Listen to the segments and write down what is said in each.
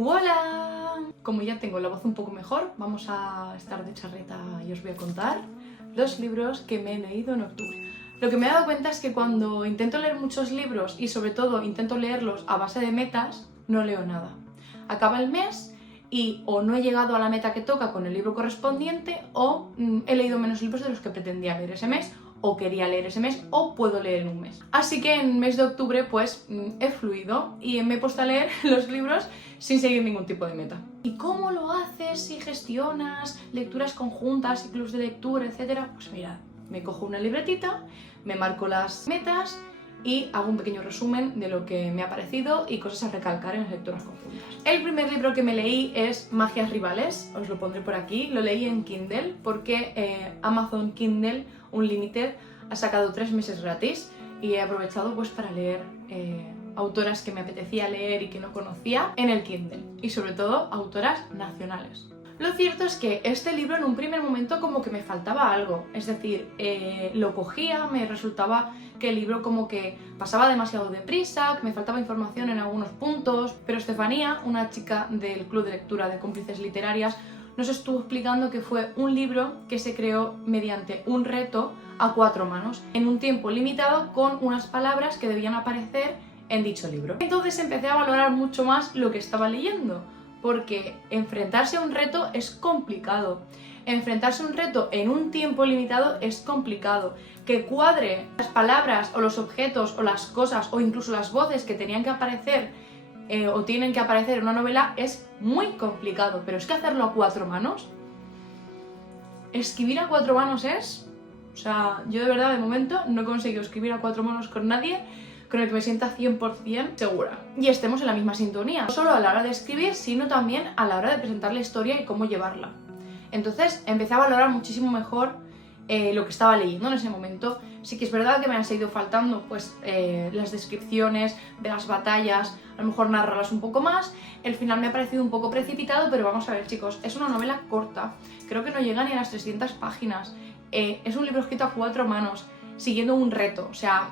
¡Hola! Como ya tengo la voz un poco mejor, vamos a estar de charreta y os voy a contar los libros que me he leído en octubre. Lo que me he dado cuenta es que cuando intento leer muchos libros y sobre todo intento leerlos a base de metas, no leo nada. Acaba el mes y o no he llegado a la meta que toca con el libro correspondiente o he leído menos libros de los que pretendía leer ese mes o quería leer ese mes o puedo leer en un mes. Así que en el mes de octubre pues he fluido y me he puesto a leer los libros sin seguir ningún tipo de meta. ¿Y cómo lo haces si gestionas lecturas conjuntas y clubs de lectura, etcétera? Pues mirad, me cojo una libretita, me marco las metas y hago un pequeño resumen de lo que me ha parecido y cosas a recalcar en las lecturas conjuntas. El primer libro que me leí es Magias Rivales, os lo pondré por aquí, lo leí en Kindle porque Amazon Kindle Unlimited ha sacado 3 meses gratis y he aprovechado pues para leer autoras que me apetecía leer y que no conocía en el Kindle y sobre todo autoras nacionales. Lo cierto es que este libro en un primer momento como que me faltaba algo, es decir, lo cogía, me resultaba que el libro como que pasaba demasiado deprisa, que me faltaba información en algunos puntos, pero Estefanía, una chica del club de lectura de Cómplices Literarias, nos estuvo explicando que fue un libro que se creó mediante un reto a 4 manos, en un tiempo limitado con unas palabras que debían aparecer en dicho libro. Entonces empecé a valorar mucho más lo que estaba leyendo, porque enfrentarse a un reto es complicado. Enfrentarse a un reto en un tiempo limitado es complicado. Que cuadre las palabras o los objetos o las cosas o incluso las voces que tenían que aparecer o tienen que aparecer en una novela es muy complicado. Pero es que hacerlo a 4 manos, escribir a 4 manos es... O sea, yo de verdad de momento no he conseguido escribir a 4 manos con nadie con el que me sienta 100% segura. Y estemos en la misma sintonía, no solo a la hora de escribir, sino también a la hora de presentar la historia y cómo llevarla. Entonces empecé a valorar muchísimo mejor lo que estaba leyendo en ese momento. Sí que es verdad que me han seguido faltando pues las descripciones de las batallas, a lo mejor narrarlas un poco más. El final me ha parecido un poco precipitado, pero vamos a ver, chicos, es una novela corta, creo que no llega ni a las 300 páginas. Es un libro escrito a 4 manos, siguiendo un reto. O sea,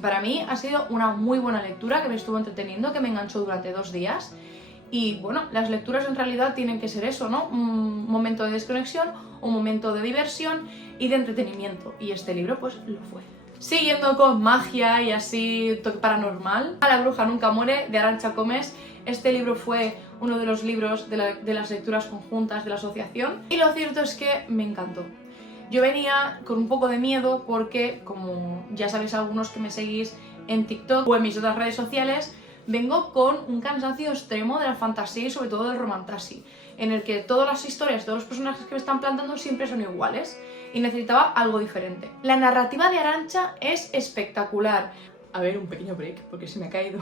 para mí ha sido una muy buena lectura que me estuvo entreteniendo, que me enganchó durante 2 días. Y bueno, las lecturas en realidad tienen que ser eso, ¿no? Un momento de desconexión, un momento de diversión y de entretenimiento. Y este libro pues lo fue. Siguiendo con magia y así toque paranormal, A la bruja nunca muere, de Arantxa Comes. Este libro fue uno de los libros de las lecturas conjuntas de la asociación y lo cierto es que me encantó. Yo venía con un poco de miedo porque, como ya sabéis algunos que me seguís en TikTok o en mis otras redes sociales, vengo con un cansancio extremo de la fantasía y sobre todo del romantasy, en el que todas las historias, todos los personajes que me están plantando siempre son iguales y necesitaba algo diferente. La narrativa de Arantxa es espectacular. A ver, un pequeño break porque se me ha caído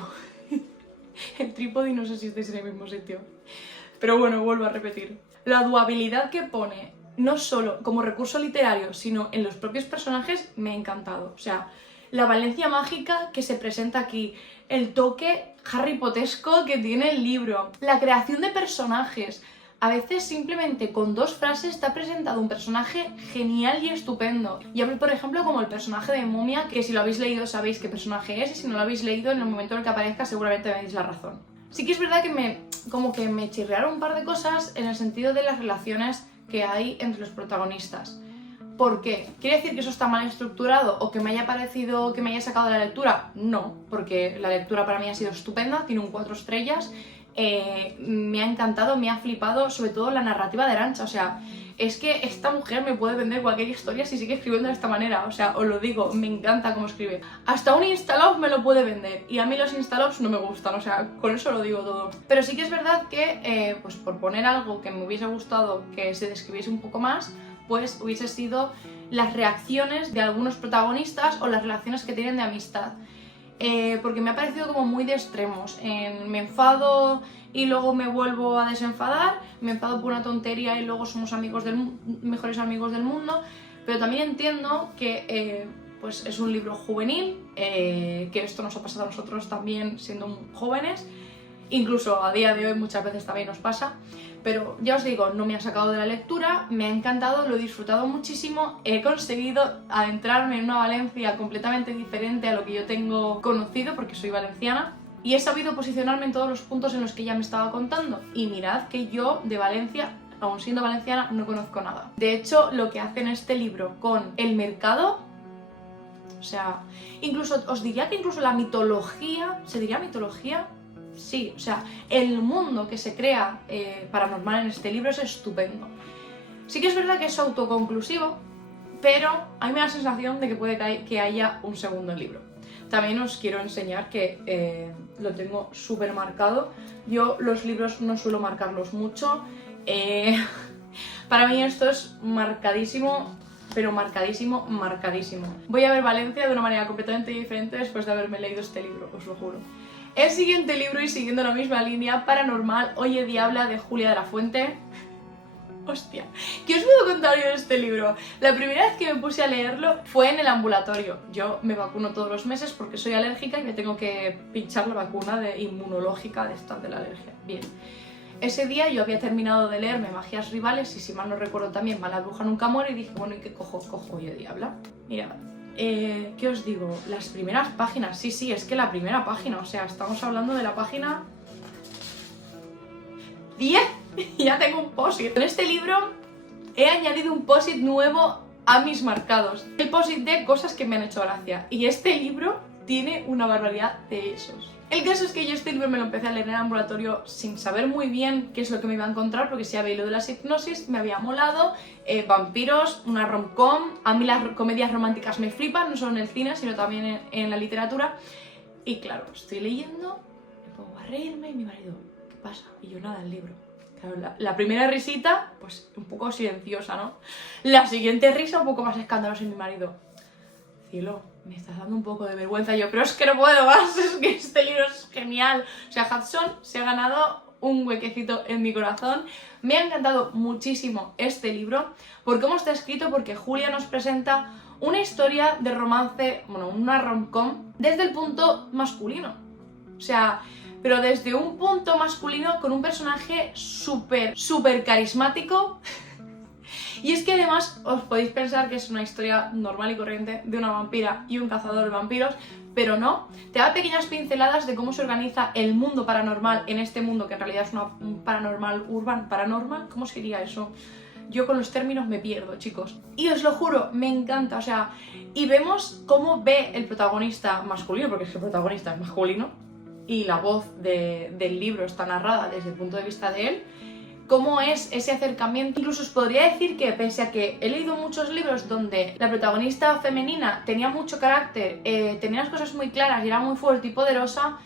el trípode y no sé si estáis en el mismo sitio. Pero bueno, vuelvo a repetir. La dualidad que pone no solo como recurso literario, sino en los propios personajes, me ha encantado. O sea, la valencia mágica que se presenta aquí, el toque Harry Potesco que tiene el libro, la creación de personajes. A veces simplemente con 2 frases está presentado un personaje genial y estupendo. Y hablo, por ejemplo, como el personaje de Momia, que si lo habéis leído sabéis qué personaje es, y si no lo habéis leído, en el momento en el que aparezca seguramente veréis la razón. Sí que es verdad que me chirrearon un par de cosas en el sentido de las relaciones que hay entre los protagonistas. ¿Por qué? ¿Quiere decir que eso está mal estructurado o que me haya parecido que me haya sacado de la lectura? No, porque la lectura para mí ha sido estupenda, tiene un 4 estrellas, me ha encantado, me ha flipado, sobre todo la narrativa de Arantxa. O sea, es que esta mujer me puede vender cualquier historia si sigue escribiendo de esta manera. O sea, os lo digo, me encanta cómo escribe. Hasta un Instalove me lo puede vender y a mí los Instaloves no me gustan, o sea, con eso lo digo todo. Pero sí que es verdad que, pues por poner algo que me hubiese gustado que se describiese un poco más, pues hubiese sido las reacciones de algunos protagonistas o las relaciones que tienen de amistad. Porque me ha parecido como muy de extremos. Me enfado y luego me vuelvo a desenfadar, me enfado por una tontería y luego somos mejores amigos del mundo. Pero también entiendo que pues es un libro juvenil, que esto nos ha pasado a nosotros también siendo jóvenes. Incluso a día de hoy muchas veces también nos pasa, pero ya os digo, no me ha sacado de la lectura, me ha encantado, lo he disfrutado muchísimo, he conseguido adentrarme en una Valencia completamente diferente a lo que yo tengo conocido porque soy valenciana Y he sabido posicionarme en todos los puntos en los que ella me estaba contando. Y mirad que yo de Valencia, aun siendo valenciana, no conozco nada. De hecho, lo que hace en este libro con el mercado, o sea, incluso os diría que incluso la mitología, ¿se diría mitología? Sí, o sea, el mundo que se crea paranormal en este libro es estupendo. Sí que es verdad que es autoconclusivo, pero a mí me da la sensación de que puede que haya un segundo libro. También os quiero enseñar que lo tengo súper marcado. Yo los libros no suelo marcarlos mucho. Para mí esto es marcadísimo, pero marcadísimo, marcadísimo. Voy a ver Valencia de una manera completamente diferente después de haberme leído este libro, os lo juro. El siguiente libro, y siguiendo la misma línea, Paranormal, Oye Diabla, de Julia de la Fuente. Hostia, ¿qué os puedo contar yo de este libro? La primera vez que me puse a leerlo fue en el ambulatorio. Yo me vacuno todos los meses porque soy alérgica y me tengo que pinchar la vacuna inmunológica de esta de la alergia. Bien. Ese día yo había terminado de leerme Magias Rivales y, si mal no recuerdo, también Mala Bruja Nunca Muere, y dije, bueno, ¿y qué cojo? Cojo Oye Diabla. Mira, ¿qué os digo? Las primeras páginas, sí, es que la primera página, o sea, estamos hablando de la página 10 y ya tengo un post-it. En este libro he añadido un post-it nuevo a mis marcados. El post-it de cosas que me han hecho gracia. Y este libro tiene una barbaridad de esos. El caso es que yo este libro me lo empecé a leer en el ambulatorio sin saber muy bien qué es lo que me iba a encontrar, porque si había lo de las hipnosis, me había molado, vampiros, una rom-com. A mí las comedias románticas me flipan, no solo en el cine, sino también en la literatura. Y claro, estoy leyendo, me pongo a reírme y mi marido, ¿qué pasa? Y yo, nada, el libro. Claro, la primera risita, pues un poco silenciosa, ¿no? La siguiente risa un poco más escandalosa, y mi marido, cielo, me estás dando un poco de vergüenza. Y yo, pero es que no puedo más, es que este libro es genial. O sea, Hudson se ha ganado un huequecito en mi corazón. Me ha encantado muchísimo este libro. ¿Por cómo está escrito? Porque Julia nos presenta una historia de romance, bueno, una rom-com, desde el punto masculino. O sea, pero desde un punto masculino, con un personaje súper carismático. Y es que además os podéis pensar que es una historia normal y corriente de una vampira y un cazador de vampiros, pero no. Te da pequeñas pinceladas de cómo se organiza el mundo paranormal en este mundo, que en realidad es un paranormal urban. ¿Paranormal? ¿Cómo se diría eso? Yo con los términos me pierdo, chicos. Y os lo juro, me encanta, o sea, y vemos cómo ve el protagonista masculino, porque es que el protagonista es masculino, y la voz del libro está narrada desde el punto de vista de él, cómo es ese acercamiento. Incluso os podría decir que, pese a que he leído muchos libros donde la protagonista femenina tenía mucho carácter, tenía las cosas muy claras y era muy fuerte y poderosa,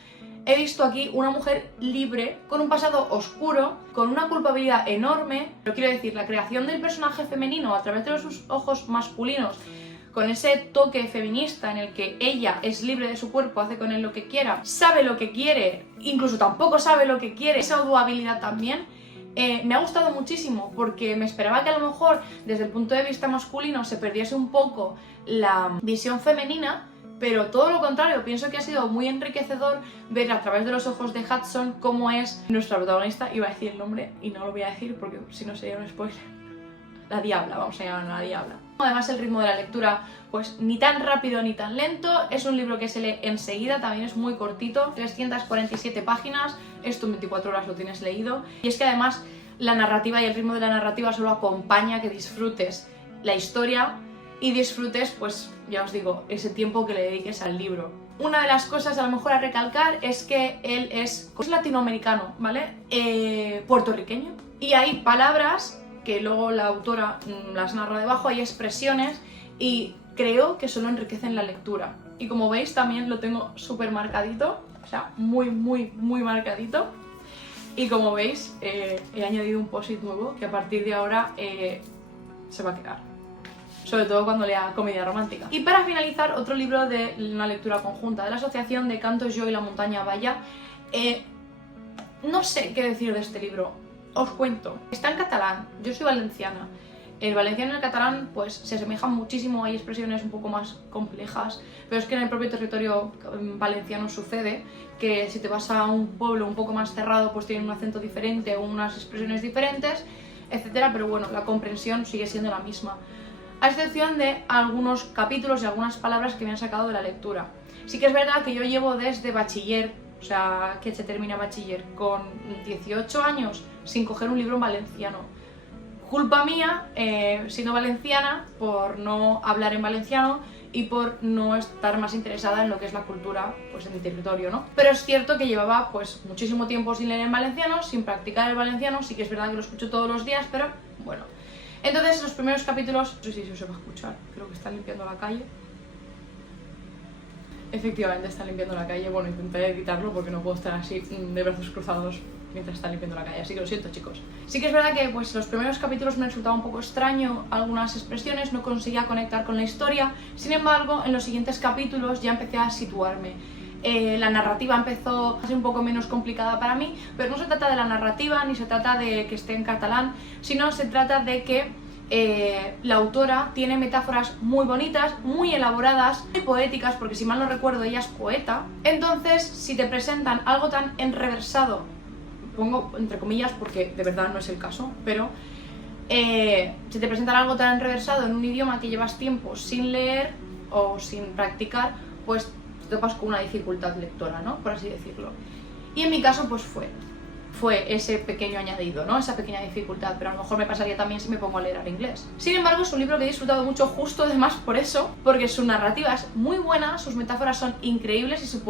he visto aquí una mujer libre, con un pasado oscuro, con una culpabilidad enorme. Pero quiero decir, la creación del personaje femenino a través de sus ojos masculinos, con ese toque feminista en el que ella es libre de su cuerpo, hace con él lo que quiera, sabe lo que quiere, incluso tampoco sabe lo que quiere, esa dualidad también, me ha gustado muchísimo, porque me esperaba que a lo mejor desde el punto de vista masculino se perdiese un poco la visión femenina, pero todo lo contrario, pienso que ha sido muy enriquecedor ver a través de los ojos de Hudson cómo es nuestra protagonista. Iba a decir el nombre y no lo voy a decir porque si no sería un spoiler. La Diabla, vamos a llamarla la Diabla. Además, el ritmo de la lectura, pues ni tan rápido ni tan lento. Es un libro que se lee enseguida, también es muy cortito, 347 páginas, esto en 24 horas lo tienes leído. Y es que además la narrativa y el ritmo de la narrativa solo acompaña que disfrutes la historia y disfrutes, pues ya os digo, ese tiempo que le dediques al libro. Una de las cosas a lo mejor a recalcar es que él es latinoamericano, ¿vale? Puertorriqueño. Y hay palabras que luego la autora las narra debajo, hay expresiones, y creo que solo enriquecen la lectura. Y como veis también lo tengo súper marcadito, o sea, muy marcadito. Y como veis he añadido un post-it nuevo que a partir de ahora se va a quedar, sobre todo cuando lea comedia romántica. Y para finalizar, otro libro de una lectura conjunta de la asociación, de Canto Yo y la montaña Vaya. No sé qué decir de este libro. Os cuento, está en catalán, yo soy valenciana. El valenciano y el catalán pues se asemejan muchísimo, hay expresiones un poco más complejas, pero es que en el propio territorio valenciano sucede que si te vas a un pueblo un poco más cerrado pues tienen un acento diferente, unas expresiones diferentes, etcétera, pero bueno, la comprensión sigue siendo la misma, a excepción de algunos capítulos y algunas palabras que me han sacado de la lectura. Sí que es verdad que yo llevo desde bachiller O sea, que se termina bachiller con 18 años sin coger un libro en valenciano. Culpa mía, siendo valenciana, por no hablar en valenciano y por no estar más interesada en lo que es la cultura pues en mi territorio, ¿no? Pero es cierto que llevaba pues muchísimo tiempo sin leer en valenciano, sin practicar el valenciano, sí que es verdad que lo escucho todos los días, pero bueno. Entonces los primeros capítulos, no sé si se va a escuchar, creo que están limpiando la calle. Efectivamente están limpiando la calle, bueno, intentaré evitarlo porque no puedo estar así de brazos cruzados mientras están limpiando la calle, así que lo siento, chicos. Sí que es verdad que pues los primeros capítulos me resultaba un poco extraño algunas expresiones, no conseguía conectar con la historia, sin embargo en los siguientes capítulos ya empecé a situarme. La narrativa empezó a ser un poco menos complicada para mí, pero no se trata de la narrativa ni se trata de que esté en catalán, sino se trata de que la autora tiene metáforas muy bonitas, muy elaboradas, muy poéticas, porque si mal no recuerdo ella es poeta. Entonces, si te presentan algo tan enreversado, pongo entre comillas porque de verdad no es el caso, pero si te presentan algo tan enreversado en un idioma que llevas tiempo sin leer o sin practicar, pues te topas con una dificultad lectora, ¿no? Por así decirlo. Y en mi caso pues fue ese pequeño añadido, ¿no? Esa pequeña dificultad, pero a lo mejor me pasaría también si me pongo a leer al inglés. Sin embargo, es un libro que he disfrutado mucho justo además por eso, porque su narrativa es muy buena, sus metáforas son increíbles y su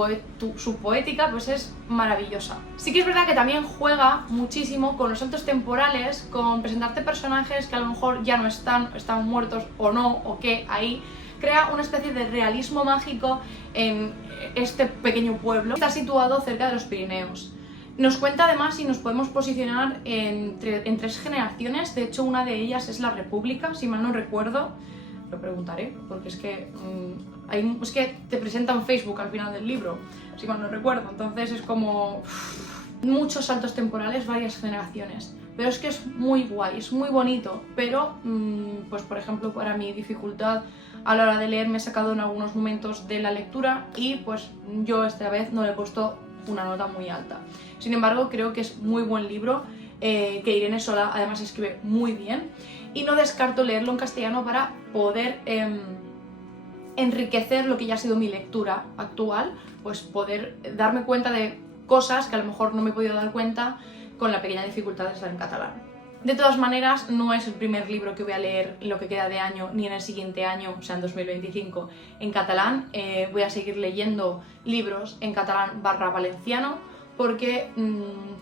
poética pues es maravillosa. Sí que es verdad que también juega muchísimo con los saltos temporales, con presentarte personajes que a lo mejor ya no están muertos o no, o que ahí crea una especie de realismo mágico en este pequeño pueblo. Está situado cerca de los Pirineos. Nos cuenta además si nos podemos posicionar en 3 generaciones, de hecho una de ellas es la República, si mal no recuerdo, lo preguntaré, porque es que te presentan Facebook al final del libro, si mal no recuerdo, entonces es como muchos saltos temporales, varias generaciones, pero es que es muy guay, es muy bonito, pero pues por ejemplo para mi dificultad a la hora de leer me he sacado en algunos momentos de la lectura y pues yo esta vez no le he puesto una nota muy alta. Sin embargo, creo que es muy buen libro, que Irene Solà además escribe muy bien y no descarto leerlo en castellano para poder enriquecer lo que ya ha sido mi lectura actual, pues poder darme cuenta de cosas que a lo mejor no me he podido dar cuenta con la pequeña dificultad de estar en catalán. De todas maneras, no es el primer libro que voy a leer en lo que queda de año, ni en el siguiente año, o sea en 2025, en catalán. Voy a seguir leyendo libros en catalán / valenciano, porque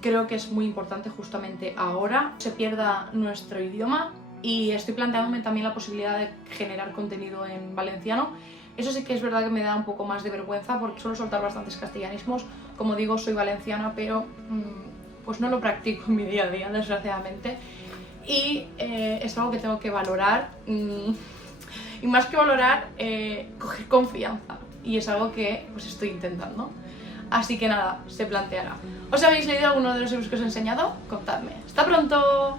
creo que es muy importante justamente ahora se pierda nuestro idioma, y estoy planteándome también la posibilidad de generar contenido en valenciano. Eso sí que es verdad que me da un poco más de vergüenza porque suelo soltar bastantes castellanismos. Como digo, soy valenciana, pero pues no lo practico en mi día a día, desgraciadamente, y es algo que tengo que valorar, y más que valorar, coger confianza, y es algo que pues estoy intentando. Así que nada, se planteará. ¿Os habéis leído alguno de los libros que os he enseñado? Contadme. ¡Hasta pronto!